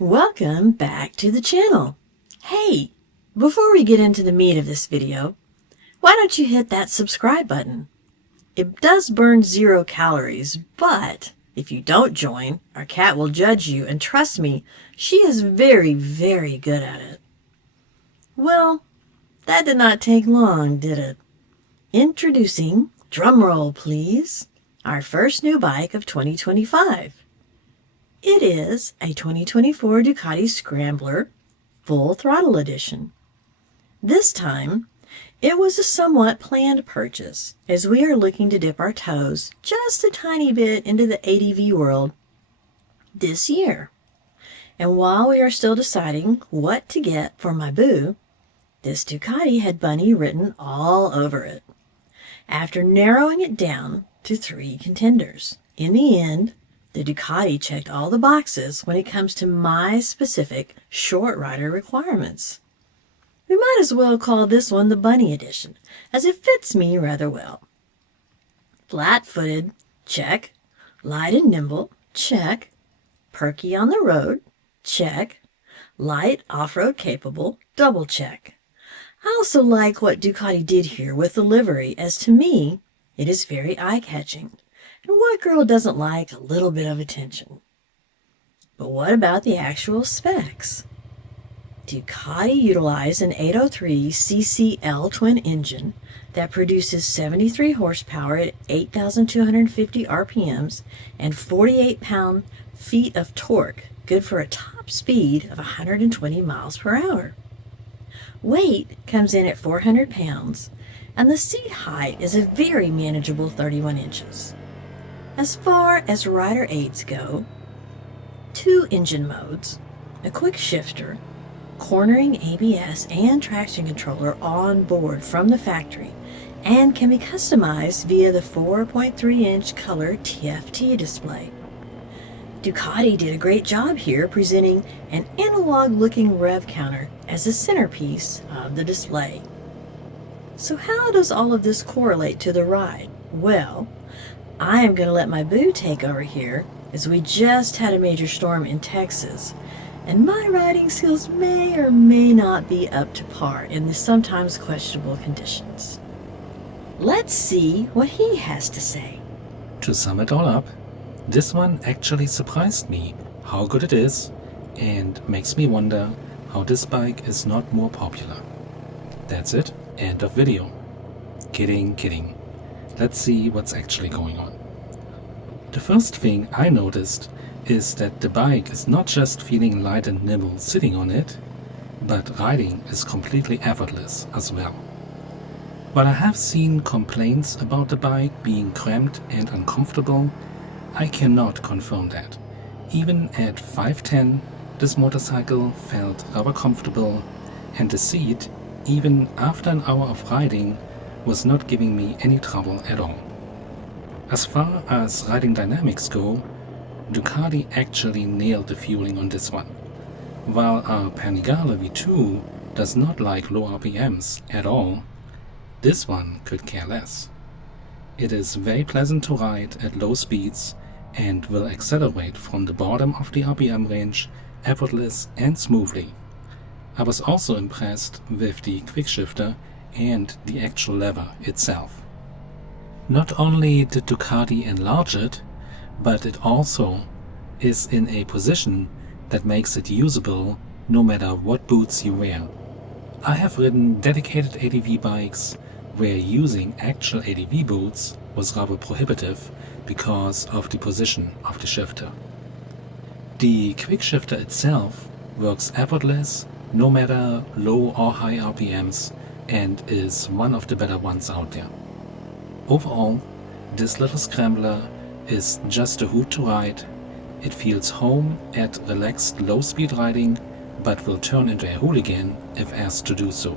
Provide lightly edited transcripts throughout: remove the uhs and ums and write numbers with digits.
Welcome back to the channel. Hey, before we get into the meat of this video, why don't you hit that subscribe button? It does burn 0 calories, but if you don't join, our cat will judge you, and trust me, she is very, very good at it. Well, that did not take long, did it? Introducing, drumroll please, our first new bike of 2025. It is a 2024 Ducati Scrambler Full Throttle Edition. This time, it was a somewhat planned purchase, as we are looking to dip our toes just a tiny bit into the ADV world this year. And while we are still deciding what to get for my boo, this Ducati had Bunny written all over it. After narrowing it down to 3 contenders, in the end, the Ducati checked all the boxes when it comes to my specific short rider requirements. We might as well call this one the Bunny Edition, as it fits me rather well. Flat-footed, check. Light and nimble, check. Perky on the road, check. Light off-road capable, double check. I also like what Ducati did here with the livery, as to me, it is very eye-catching. And what girl doesn't like a little bit of attention? But what about the actual specs? Ducati utilized an 803 CCL twin engine that produces 73 horsepower at 8,250 RPMs and 48 pound-feet of torque, good for a top speed of 120 miles per hour. Weight comes in at 400 pounds, and the seat height is a very manageable 31 inches. As far as rider aids go, 2 engine modes, a quick shifter, cornering ABS, and traction controller on board from the factory, and can be customized via the 4.3-inch color TFT display. Ducati did a great job here presenting an analog-looking rev counter as the centerpiece of the display. So how does all of this correlate to the ride? Well, I am going to let my boo take over here, as we just had a major storm in Texas, and my riding skills may or may not be up to par in the sometimes questionable conditions. Let's see what he has to say. To sum it all up, this one actually surprised me how good it is, and makes me wonder how this bike is not more popular. That's it, end of video. Kidding. Let's see what's actually going on. The first thing I noticed is that the bike is not just feeling light and nimble sitting on it, but riding is completely effortless as well. While I have seen complaints about the bike being cramped and uncomfortable, I cannot confirm that. Even at 5'10", this motorcycle felt rather comfortable, and the seat, even after an hour of riding, was not giving me any trouble at all. As far as riding dynamics go, Ducati actually nailed the fueling on this one. While our Panigale V2 does not like low RPMs at all, this one could care less. It is very pleasant to ride at low speeds and will accelerate from the bottom of the RPM range effortless and smoothly. I was also impressed with the quickshifter and the actual lever itself. Not only did Ducati enlarge it, but it also is in a position that makes it usable no matter what boots you wear. I have ridden dedicated ADV bikes where using actual ADV boots was rather prohibitive because of the position of the shifter. The quickshifter itself works effortless no matter low or high RPMs, and is one of the better ones out there. Overall, this little Scrambler is just a hoot to ride. It feels home at relaxed low-speed riding, but will turn into a hooligan if asked to do so.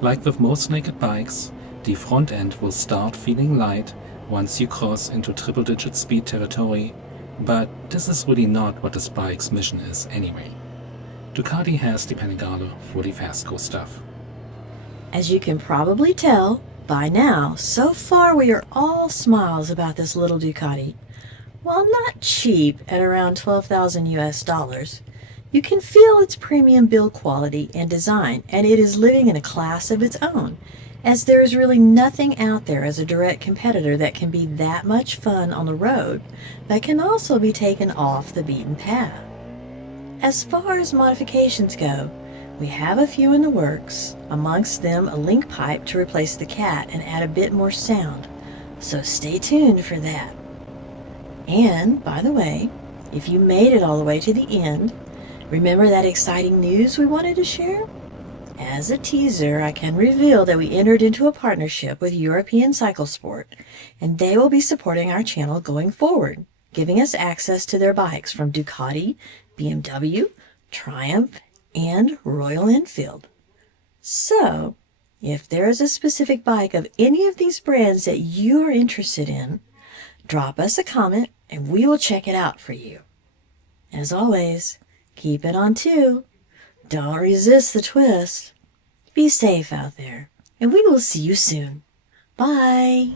Like with most naked bikes, the front end will start feeling light once you cross into triple-digit speed territory, but this is really not what this bike's mission is anyway. Ducati has the Panigale for the fast-go stuff. As you can probably tell by now, so far we are all smiles about this little Ducati. While not cheap at around 12,000 US dollars, you can feel its premium build quality and design, and it is living in a class of its own, as there is really nothing out there as a direct competitor that can be that much fun on the road, but can also be taken off the beaten path. As far as modifications go, we have a few in the works, amongst them a link pipe to replace the cat and add a bit more sound, so stay tuned for that. And, by the way, if you made it all the way to the end, remember that exciting news we wanted to share? As a teaser, I can reveal that we entered into a partnership with European Cycle Sport, and they will be supporting our channel going forward, giving us access to their bikes from Ducati, BMW, Triumph, and Royal Enfield. So, if there is a specific bike of any of these brands that you are interested in, drop us a comment and we will check it out for you. As always, keep it on two. Don't resist the twist. Be safe out there, and we will see you soon. Bye.